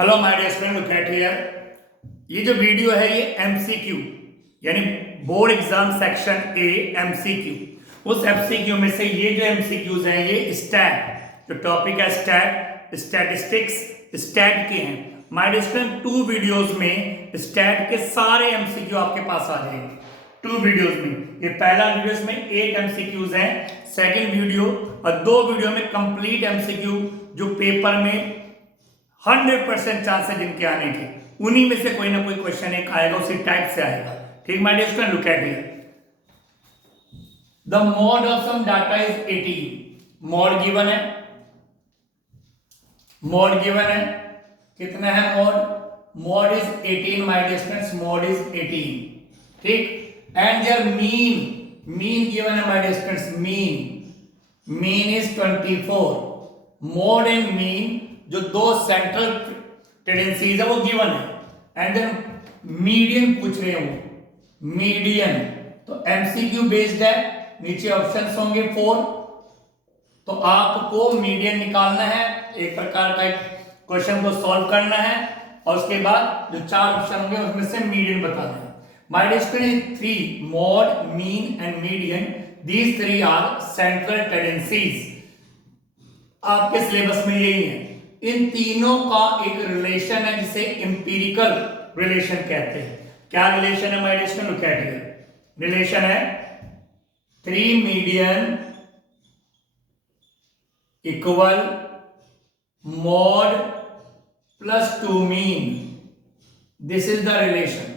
Hello my dear student, look at here. ये जो video है ये एमसीक्यू यानी board exam section A MCQ, उस एमसीक्यू में से ये जो एमसीक्यूज हैं ये स्टैट जो टॉपिक है स्टैट स्टैटिस्टिक्स स्टैट के हैं। माय डियर स्टूडेंट 2 वीडियोस में स्टैट के सारे एमसीक्यू आपके पास आ जाएंगे। 2 वीडियोस में, ये पहला वीडियोस में 8 एमसीक्यूज हैं, सेकंड वीडियो और 2 वीडियो में कंप्लीट एमसीक्यू जो पेपर में 100% चांस है जिनके आने के, उन्हीं में से कोई ना कोई क्वेश्चन एक आएगा, उसी टाइप से आएगा। ठीक my dear student, look at here. The mode of some data is 18। Mode given है, मॉड गिवन है, कितना है mode? Mode is 18 my dear students, mode is 18। ठीक, एंड देयर मीन गिवन है my dear students, mean is 24। Mode and mean जो 2 central tendencies है वो given है, एंड देन मीडियन पूछ रहे हो, मीडियन तो एमसीक्यू बेस्ड है, नीचे ऑप्शंस होंगे 4, तो आपको मीडियन निकालना है, एक प्रकार का एक क्वेश्चन को सॉल्व करना है और उसके बाद जो 4 ऑप्शन होंगे उसमें से मीडियन बताना है। My dear student 3 mode, mean and median, these 3 are central tendencies. आपके सिलेबस में यही है। इन तीनों का एक रिलेशन है जिसे एम्पिरिकल रिलेशन कहते हैं। क्या रिलेशन है my dear student? Look at here. Relation है 3 median equal mode plus 2 mean. This is the relation,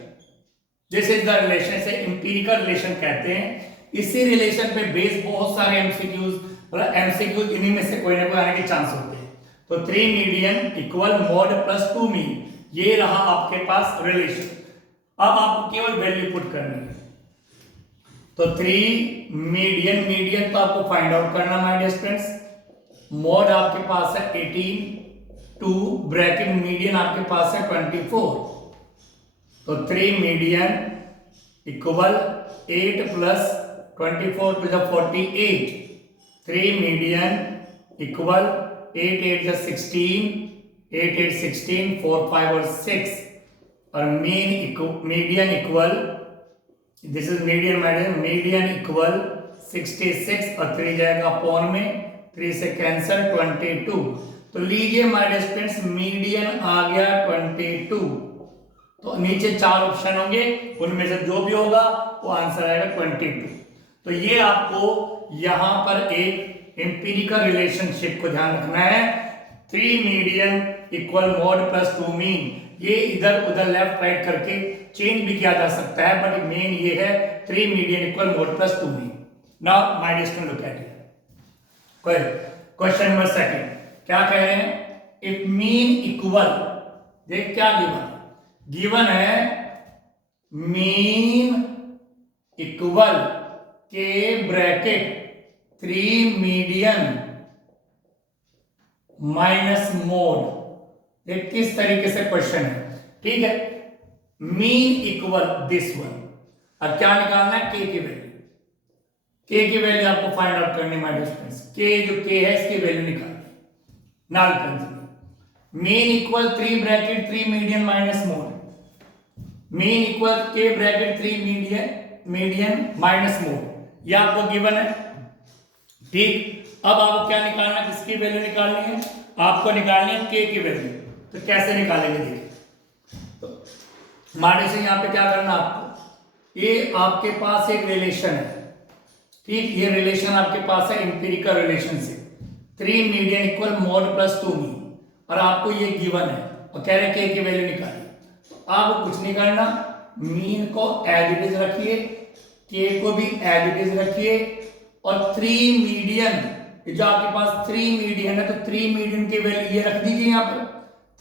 this is the relation, इसे एम्पिरिकल रिलेशन कहते हैं। इसी रिलेशन पे बेस बहुत सारे एमसीक्यूज, मतलब एमसीक्यूज इन्हीं में से कोई ना कोई आने के चांस होते हैं। तो 3 median equal mode plus 2 mean, ये रहा आपके पास रिलेशन। अब आपको केवल वैल्यू पुट करनी है। तो 3 मीडियन तो आपको फाइंड आउट करना माय डियर स्टूडेंट्स। मॉड आपके पास है 18, 2 ब्रैकेट मीडियन आपके पास है 24, तो 3 median equal 8 plus 24 to the 48। 3 median equal 8 8 जा 16, 8 8 16, 4 5 और 6, और median equal, this is median median equal 66 और 3 जाएगा अपॉन में, 3 से कैंसिल 22। तो लीजिए माय डियर स्टूडेंट्स, मीडियन आ गया 22। तो नीचे 4 ऑप्शन होंगे, उनमें से जो भी होगा वो आंसर आएगा 22। तो ये आपको यहां पर एक एम्पिरिकल रिलेशनशिप को ध्यान रखना है। 3 median equal mode plus 2 mean, ये इधर उधर लेफ्ट राइट करके चेंज भी किया जा सकता है, बट मेन ये है 3 median equal mode plus 2 mean. Now my dear student, look at it. Question number 2 क्या कह रहे हैं? इफ मीन इक्वल, देख क्या गिवन है, मीन इक्वल के ब्रैकेट 3 मीडियन माइनस मोड। देख किस तरीके से क्वेश्चन है, ठीक है। मीन इक्वल दिस वन, अब क्या निकालना है? के की वैल्यू, के की वैल्यू आपको फाइंड आउट करनी है माय डियर स्टूडेंट्स। के जो के है इसकी वैल्यू निकालनी, नाल consider. Mean equal 3 bracket 3 median minus mode, mean equal के ब्रैकेट 3 मीडियन माइनस मोड, ये आपको गिवन है। ठीक, अब आपको क्या निकालना है? किसकी वैल्यू निकालनी है? आपको निकालनी है के की वैल्यू। तो कैसे निकालेंगे देखिए, तो मान से यहां पे क्या करना आपको, ये आपके पास एक रिलेशन है, ठीक, ये रिलेशन आपके पास है empirical relationship, 3 median equal mode plus 2 mean, और आपको ये गिवन है और कह रहे हैं के की वैल्यू निकालिए। आपको कुछ नहीं करना, मीन को एज इट इज रखिए, के को भी एज इट इज रखिए, और 3 मीडियन, जो आपके पास 3 मीडियन है तो 3 मीडियन की वैल्यू ये रख दीजिए, यहां पर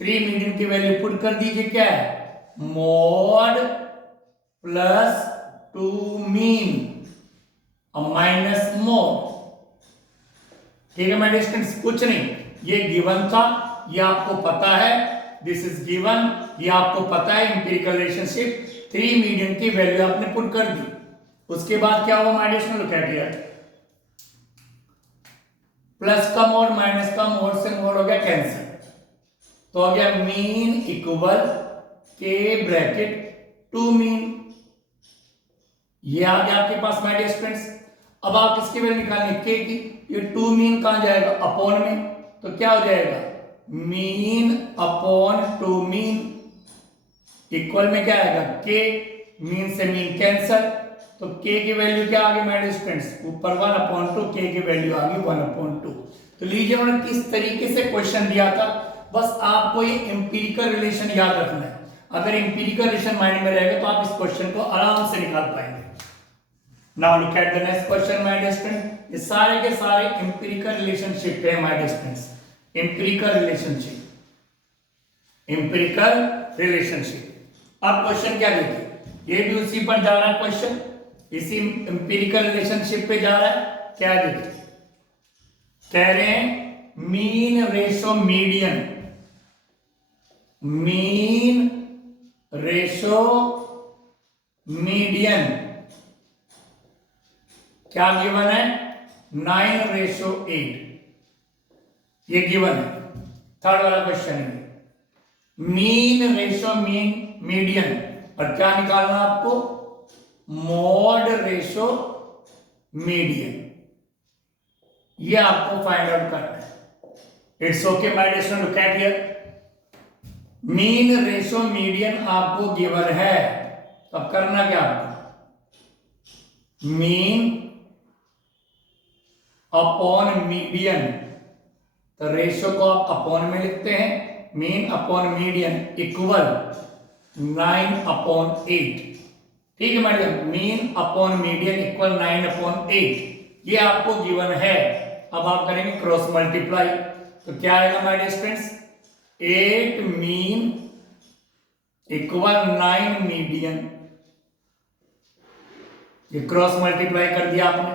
3 मीडियन की वैल्यू पुट कर दीजिए, क्या है? मॉड प्लस 2 मीन और माइनस मोड। ठीक है माय डियर स्टूडेंट्स, कुछ नहीं, ये गिवन था, ये आपको पता है, दिस इज गिवन, ये आपको पता है एम्पिरिकल रिलेशनशिप। 3 मीडियन की वैल्यू आपने पुट कर दी, उसके बाद क्या हुआ my dear student? Look at here, plus का मोड माइनस का मोड से मोड हो गया कैंसिल, तो हो गया मीन इक्वल के ब्रैकेट टू मीन। ये आ गया आपके पास माय डियर स्टूडेंट्स। अब आप किसकी वैल्यू निकालनी के की, ये टू मीन कहां जाएगा अपॉन में, तो क्या हो जाएगा mean upon two mean equal में क्या आएगा के, मीन से मीन कैंसल, तो के की वैल्यू क्या आ गई माय डियर स्टूडेंट्स ऊपर 1/2, के की वैल्यू आ गई 1/2। तो लीजिए उन्होंने किस तरीके से क्वेश्चन दिया था, बस आपको ये एम्पिरिकल रिलेशन याद रखना है। अगर एम्पिरिकल रिलेशन माइंड में रहेगा तो आप इस क्वेश्चन को आराम से निकाल पाएंगे। Now look at the next question my dear student. ये सारे के सारे एम्पिरिकल रिलेशनशिप है my dear students, empirical relationship, empirical relationship. अब क्वेश्चन क्या देखिए, ये भी उसी पर जा रहा है क्वेश्चन, इसी एम्पिरिकल रिलेशनशिप पे जा रहा है। क्या देखिए कह रहे हैं mean ratio median, mean ratio median क्या गिवन है 9:8, ये गिवन है। थर्ड वाला क्वेश्चन है मीन रेशो मीन मीडियन, और क्या निकालना आपको मॉड रेशो मीडियन, ये आपको फाइंड आउट करना है। It's okay my dear student, look at here, mean ratio median आपको गिवन है, तो अब करना क्या आपको मीन अपॉन मीडियन, तो रेशो को आप अपॉन में लिखते हैं, मीन अपॉन मीडियन इक्वल 9/8। ठीक है madam, mean upon median equal 9/8, ये आपको गिवन है। अब आप करेंगे क्रॉस मल्टीप्लाई, तो क्या आएगा my dear students 8 mean equal 9 median, ये क्रॉस मल्टीप्लाई कर दिया आपने।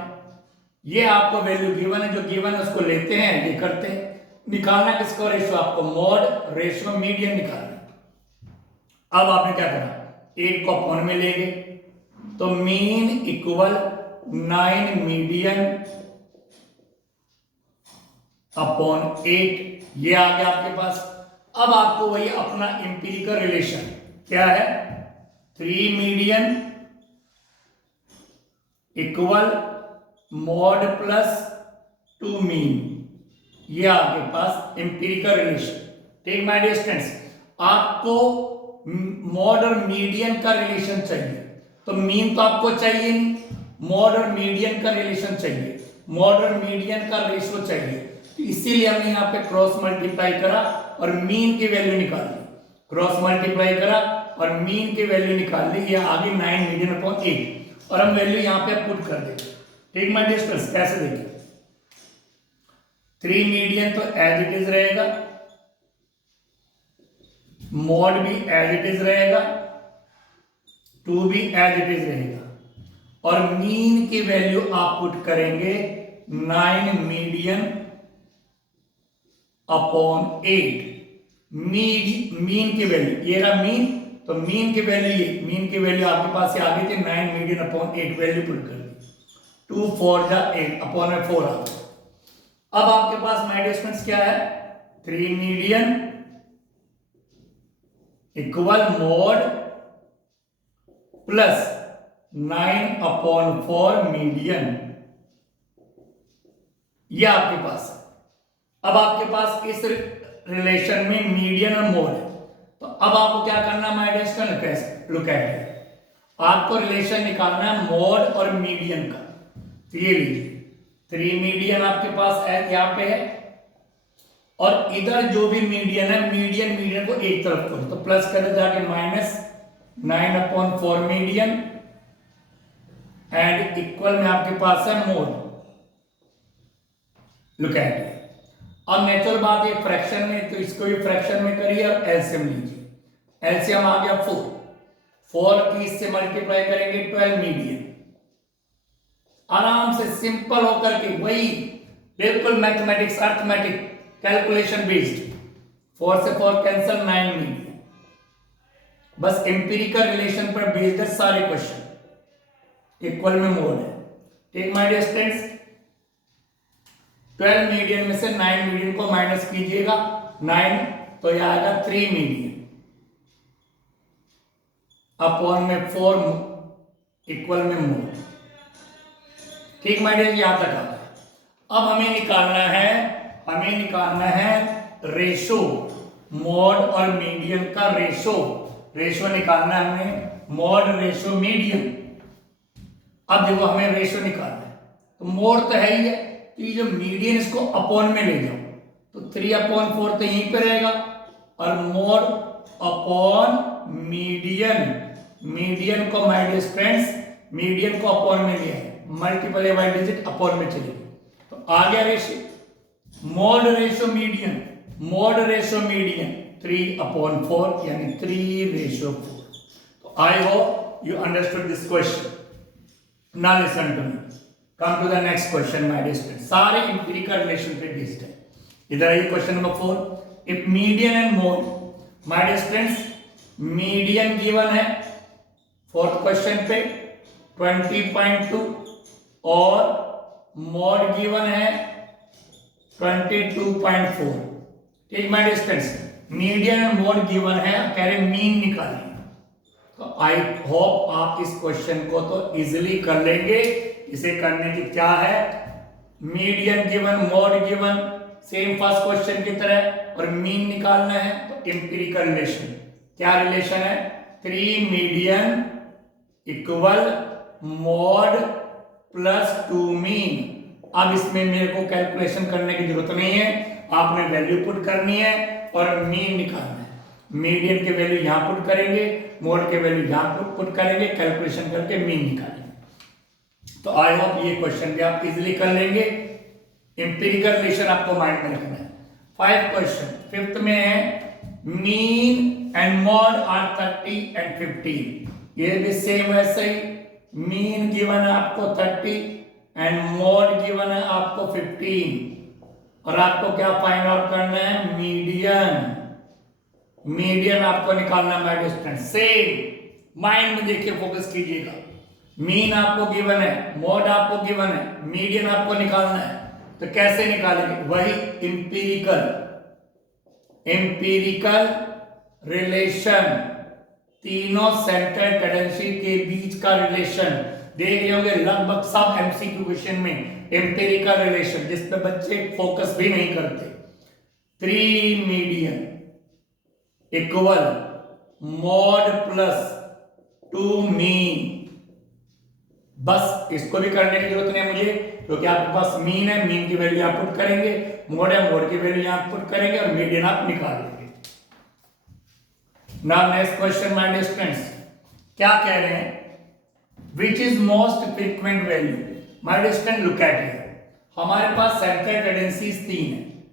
ये आपको वैल्यू गिवन है, जो गिवन है उसको लेते हैं, ये करते हैं। निकालना किसको रेशो, आपको मॉड रेशो मीडियन निकालना। अब आपने क्या करना 8 को अपॉन में ले गए, तो मीन इक्वल 9 मीडियन अपॉन 8, ये आ गया आपके पास। अब आपको वही अपना एम्पिरिकल रिलेशन क्या है 3 median equal mode plus 2 mean, ये आपके पास एम्पिरिकल रिलेशन। ठीक माय डियर स्टूडेंट्स, आपको मॉड और मीडियन का रिलेशन चाहिए, तो मीन तो आपको चाहिए नहीं, मॉड और मीडियन का रिलेशन चाहिए, मॉड और मीडियन का रेशो चाहिए, तो इसीलिए हमने यहाँ पे क्रॉस मल्टीप्लाई करा और मीन की वैल्यू निकाल ली। क्रॉस मल्टीप्लाई करा और मीन की वैल्यू निकाल ली, ये आ गई 9 मीडियन अपॉन 8, और हम वैल्यू यहाँ पे पुट कर देंगे। ठीक माय डियर स्टूडेंट्स, कैसे देखिए 3 मीडियन तो एज इट इज रहेगा, मॉड भी एज इट इज रहेगा, 2 भी एज इट इज रहेगा, और मीन की वैल्यू आप पुट करेंगे 9 मीडियन अपॉन 8। मीन की वैल्यू ये रहा मीन, तो मीन की वैल्यू ये, मीन की वैल्यू आपके पास से आ गई थी 9 मीडियन अपॉन 8, वैल्यू पुट कर दी, 2 4 जा 8 अपॉन में 4 आ गया। अब आपके पास माय डियर स्टूडेंट्स क्या है 3 median equal mode plus 9/4 median, ये आपके पास। अब आपके पास इस रिलेशन में मीडियन और मोड है, तो अब आपको क्या करना माय डियर स्टूडेंट, कैसे लुक एट इट, आपको रिलेशन निकालना है मोड और मीडियन का। तो ये लीजिए 3 मीडियन आपके पास है यहां पे है, और इधर जो भी मीडियन है मीडियन को एक तरफ करो, तो प्लस करो जाके -9/4 मीडियन एंड इक्वल में आपके पास है मोड। Look at it. अब नेचुरल बात है फ्रैक्शन में, तो इसको भी फ्रैक्शन में करिए और एलसीएम लीजिए। एलसीएम आ गया 4 की इससे मल्टीप्लाई करेंगे 12 मीडियन, आराम से सिंपल होकर के वही बिल्कुल मैथमेटिक्स अर्थमेटिक कैलकुलेशन बेस्ड, 4 से 4 कैंसल 9 मीडियन, बस एम्पिरिकल रिलेशन पर बेस्ड है सारे क्वेश्चन, इक्वल में मोड है। ठीक माय डियर स्टूडेंट्स, 12 मीडियन में से 9 मीडियन को माइनस कीजिएगा, 9 तो यह आएगा 3 मीडियन अपॉन में 4 इक्वल में मोड। ठीक माइडियर, यहां तक आ गया। अब हमें निकालना है रेशो, मोड और मीडियन का रेशो निकालना है हमें, मोड रेशो मीडियन। अब देखो हमें रेशो निकालना है, तो मोड तो है ही है, तो ये जो मीडियन इसको अपॉन में ले जाओ, तो 3/4 तो यहीं पे रहेगा, और मोड अपॉन मीडियन को माय डियर फ्रेंड्स, मीडियन को अपॉन में लिया है, मल्टीपल बाय डिजिट अपॉन में चलेगी, तो आ गया रेशियो मोड रेशो मीडियन 3/4 यानी 3:4। तो I hope you understood this question. Now listen to me, come to the next question my dear students, सारे इंपीरिकल रिलेशन पे बेस्ड है। इधर आइए question number 4, if median and mode, my dear students median given है fourth question पे 20.2 और mode given है 22.4। ठीक my dear students, median and mode given है, कह रहे मीन निकालिए। तो आई होप आप इस क्वेश्चन को तो इजीली कर लेंगे। इसे करने की क्या है, median given, mode given, same first question की तरह, और मीन निकालना है। तो इंपीरिकल रिलेशन, क्या रिलेशन है, 3 median equal mode plus 2 mean. अब इसमें मेरे को कैलकुलेशन करने की जरूरत नहीं है, आपने वैल्यू पुट करनी है और मीन निकालना है। मीडियन के वैल्यू यहां पुट करेंगे, मोड के वैल्यू यहां पुट करेंगे, कैलकुलेशन करके मीन निकालेंगे। तो आई होप ये क्वेश्चन भी आप इजीली कर लेंगे। इंपीरिकल रिलेशन आपको माइंड में रखना है। 5 क्वेश्चन, फिफ्थ में है mean and mode are 30 and 15। ये भी सेम वैसे ही, मीन गिवन है आपको 30 एंड मोड गिवन है आपको 15, और आपको क्या फाइंड आउट करना है, मीडियन आपको निकालना है डिस्टेंस। सेम माइंड में देखिए, फोकस कीजिएगा, मीन आपको गिवन है, मोड आपको गिवन है, मीडियन आपको निकालना है। तो कैसे निकालेंगे, वही इंपीरिकल रिलेशन, तीनों सेंट्रल टेंडेंसी के बीच का रिलेशन देख रहे होंगे लगभग सब एमसीक्यू क्वेश्चन में, इंपीरिकल रिलेशन जिसपे बच्चे फोकस भी नहीं करते। 3 median equal mode plus 2 mean, बस इसको भी करने की जरूरत नहीं है मुझे, क्योंकि आपके पास मीन है, मीन की वैल्यू आप पुट करेंगे, मोड है, मोड की वैल्यू आप पुट करेंगे, और मीडियन आप निकाल लेंगे। Now next question my dear students, क्या कह रहे हैं, which is most frequent value. My dear student look at here, हमारे पास सेंट्रल टेंडेंसीज 3 है,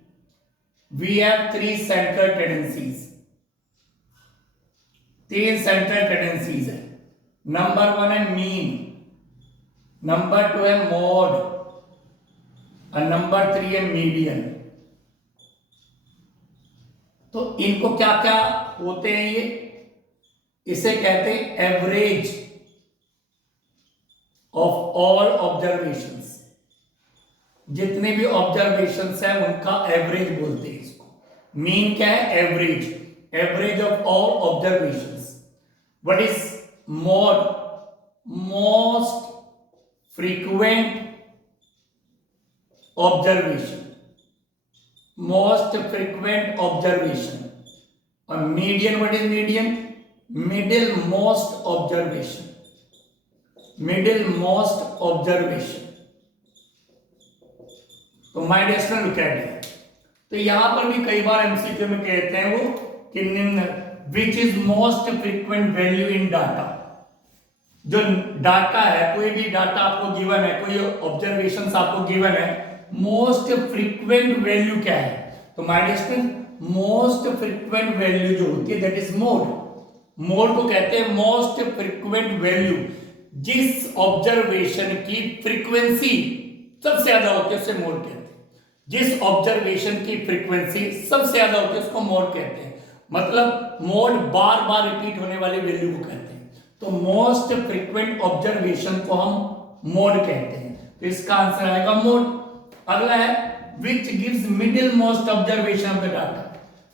we have 3 central tendencies, 3 central tendencies है। नंबर 1 है मीन, नंबर 2 है मोड, और नंबर 3 है मीडियन। तो इनको क्या क्या होते हैं, ये इसे कहते हैं एवरेज ऑफ ऑल ऑब्जर्वेशंस, जितने भी ऑब्जर्वेशंस हैं उनका एवरेज बोलते हैं इसको। मीन क्या है, average of all observations. What is mode, most frequent observation, और median, what is median, middle most observation. तो my dear student look at it, तो यहां पर भी कई बार एमसीक्यू में कहते हैं वो कि विच is most frequent value in data. जो डाटा है, कोई भी डाटा आपको गिवन है, कोई ऑब्जर्वेशंस आपको गिवन है, मोस्ट फ्रीक्वेंट वैल्यू क्या है, तो my dear student most frequent value जो होती है दैट इज मोड को कहते हैं मोस्ट फ्रीक्वेंट वैल्यू। जिस ऑब्जर्वेशन की फ्रीक्वेंसी सबसे ज्यादा होती है उसे मोड कहते हैं, जिस ऑब्जर्वेशन की फ्रीक्वेंसी सबसे ज्यादा होती है उसको मोड कहते हैं, मतलब मोड बार बार रिपीट होने वाली वैल्यू को कहते हैं। तो मोस्ट फ्रीक्वेंट ऑब्जर्वेशन को हम मोड कहते हैं, तो इसका आंसर आएगा मोड। अगला है which gives middle most observation of the data.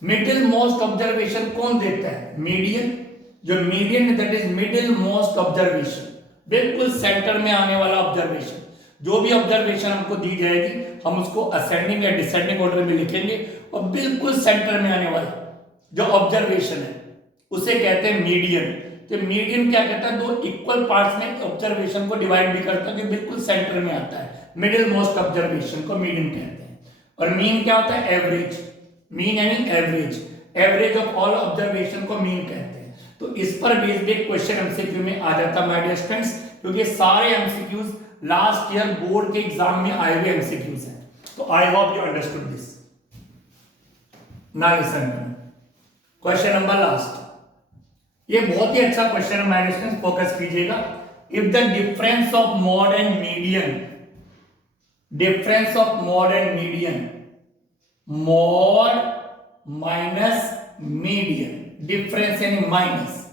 Middle most observation कौन देता है? मीडियन। जो median that is middle most observation, बिल्कुल सेंटर में आने वाला ऑब्जर्वेशन। जो भी ऑब्जर्वेशन हमको दी जाएगी हम उसको असेंडिंग या डिसेंडिंग ऑर्डर में लिखेंगे, और बिल्कुल सेंटर में आने वाला जो ऑब्जर्वेशन है उसे कहते हैं मीडियन। तो मीडियन क्या कहता है? दो इक्वल पार्ट्स में ऑब्जर्वेशन को डिवाइड भी करता है, जो बिल्कुल सेंटर में आता है। मिडिल मोस्ट ऑब्जर्वेशन को मीडियन कहते हैं। और मीन क्या होता है? एवरेज। मीन यानी average, average of all observation को मीन कहते हैं। तो इस पर बेस्ड एक क्वेश्चन एमसीक्यू में आ जाता है माय डियर स्टूडेंट्स, क्योंकि सारे एमसीक्यूज लास्ट ईयर बोर्ड के एग्जाम में आए हुए एमसीक्यूज हैं। तो I hope you understood this. Now listen question number last. ये बहुत ही अच्छा क्वेश्चन है माय डियर स्टूडेंट्स, फोकस कीजिएगा। If the difference of mode and median, difference of mode and median, mod minus median, difference यानी minus,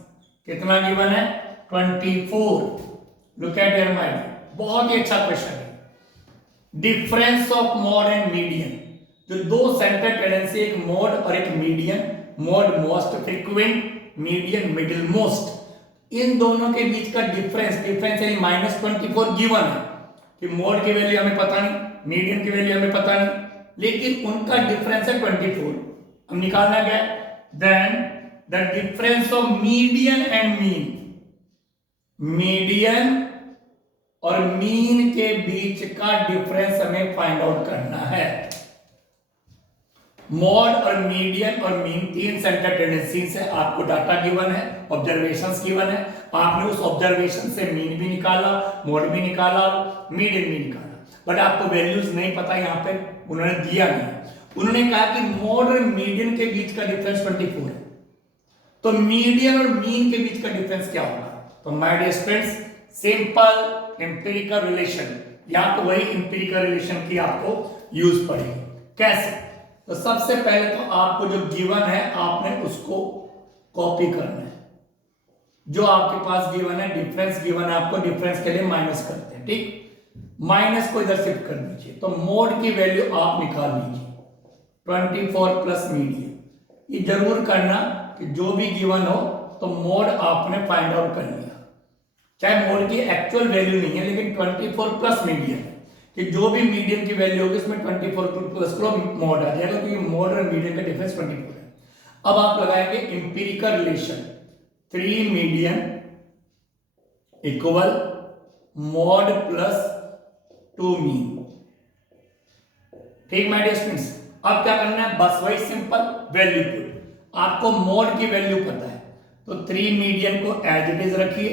कितना given है? 24। Look at your mind, बहुत ही अच्छा क्वेश्चन है। Difference of mode and median, जो दो centre tendency, एक मॉड और एक मीडियन, mode most frequent, median middle most, इन दोनों के बीच का डिफरेंस, डिफरेंस यानी -24 गिवन है कि मॉड की वैल्यू हमें पता नहीं, मीडियन की वैल्यू हमें पता नहीं, लेकिन उनका डिफरेंस है 24। हम निकालना क्या है? Then the difference of median and mean, median और मीन के बीच का डिफरेंस हमें फाइंड आउट करना है। मॉड और मीडियन और मीन तीन सेंटर टेंडेंसी से आपको डाटा गिवन है, ऑब्जर्वेशंस गिवन है। आपने उस ऑब्जर्वेशन से मीन भी निकाला, मॉड भी निकाला, मीडियन भी निकाला, बट आपको वैल्यूज नहीं पता, यहाँ पे उन्होंने दिया नहीं। उन्होंने कहा कि मॉड और मीडियन के बीच का डिफरेंस 24 है, तो मीडियन और मीन के बीच का डिफरेंस क्या होगा? तो my dear students, simple empirical relation, यहां तो वही एम्पिरिकल रिलेशन की आपको यूज पड़ेगी। कैसे? तो सबसे पहले तो आपको जो गिवन है आपने उसको कॉपी करना है। जो आपके पास गिवन है, डिफरेंस गिवन है, आपको डिफरेंस के लिए माइनस करते हैं, ठीक? माइनस को इधर शिफ्ट कर दीजिए, तो मोड की वैल्यू आप निकाल लीजिए 24 प्लस मीडियन। ये जरूर करना कि जो भी गिवन हो तो मोड आपने फाइंड आउट कर लिया, चाहे मोड की एक्चुअल वैल्यू नहीं है, लेकिन 24 प्लस मीडियन है कि जो भी मीडियन की वैल्यू होगी उसमें 24 प्लस को मोड आ जाएगा, क्योंकि मोड और मीडियन का डिफरेंस 24 है। अब आप लगाएंगे empirical relation, 3 median equal mode plus 2 mean, ठीक माय डियर स्टूडेंट्स? अब क्या करना है? बस वही सिंपल वैल्यू पुट। आपको मोड की वैल्यू पता है, तो 3 मीडियन को एज इट इज रखिए।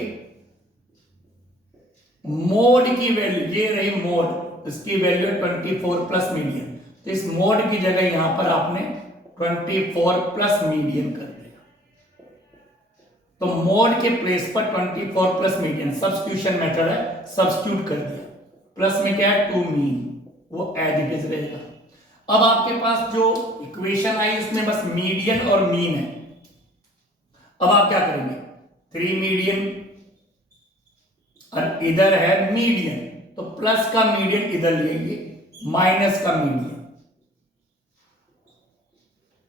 मोड की वैल्यू ये रही, मोड इसकी वैल्यू 24 प्लस मीडियन, तो इस मोड की जगह यहां पर आपने 24 प्लस मीडियन कर दिया। तो मोड के प्लेस पर 24 प्लस मीडियन, सब्स्टिट्यूशन मेथड है, सब्स्टिट्यूट कर दिया। प्लस में क्या है? 2 मीन, वो एज इट इज रहेगा। अब आपके पास जो इक्वेशन आई उसमें बस मीडियन और मीन है। अब आप क्या करेंगे? 3 मीडियन और इधर है मीडियन, तो प्लस का मीडियन इधर लेंगे, माइनस का मीडियन,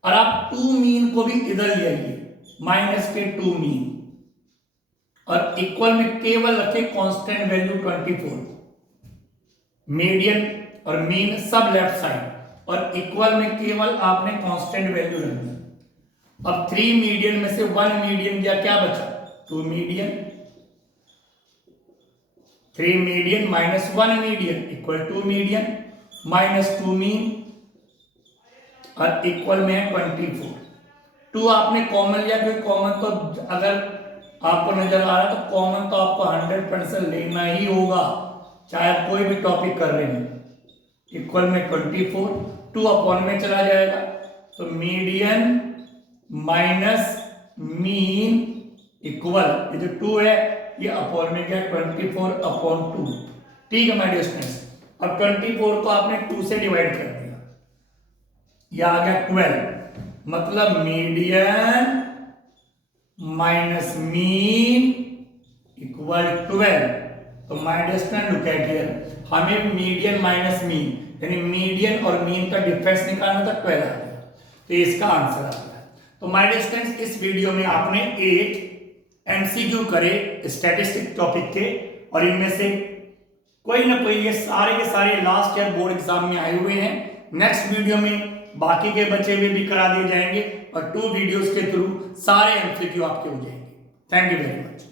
और आप 2 मीन को भी इधर ले आइए, माइनस के 2 मीन, और इक्वल में केवल रखे कांस्टेंट वैल्यू 24। मीडियन और मीन सब लेफ्ट साइड, और इक्वल में केवल आपने कांस्टेंट वैल्यू रखनी। अब 3 मीडियन में से 1 मीडियन गया, क्या बचा? 2 median. 3 median minus 1 median equal 2 median, minus 2 mean, और इक्वल में है 24। 2 आपने कॉमन लिया, क्योंकि कॉमन तो अगर आपको नजर आ रहा है तो कॉमन तो आपको 100% लेना ही होगा, चाहे आप कोई भी टॉपिक कर रहे हैं। इक्वल में 24, 2 अपॉन में चला जाएगा, तो मीडियन माइनस मीन इक्वल, ये जो 2 है ये अपॉन में क्या? 24 अपॉन 2, ठीक है माय डियर स्टूडेंट्स? अब 24 को आपने 2 से डिवाइड कर दिया, ये आ गया 12, मतलब मीडियन माइनस मीन इक्वल 12। तो my dear student look at here, हमें मीडियन माइनस मीन यानी मीडियन और मीन का डिफरेंस निकालना था, 12 आ गया। तो ये इसका आंसर आता है। तो माय डियर स्टूडेंट्स, इस वीडियो में आपने 8 एमसीक्यू करे स्टैटिस्टिक टॉपिक के, और इनमें से कोई ना कोई ये सारे के सारे लास्ट ईयर बोर्ड एग्जाम में आए हुए हैं। नेक्स्ट वीडियो में बाकी के बचे हुए भी करा दिए जाएंगे और 2 वीडियोस के थ्रू सारे एमसीक्यू आपके हो जाएंगे। Thank you very much.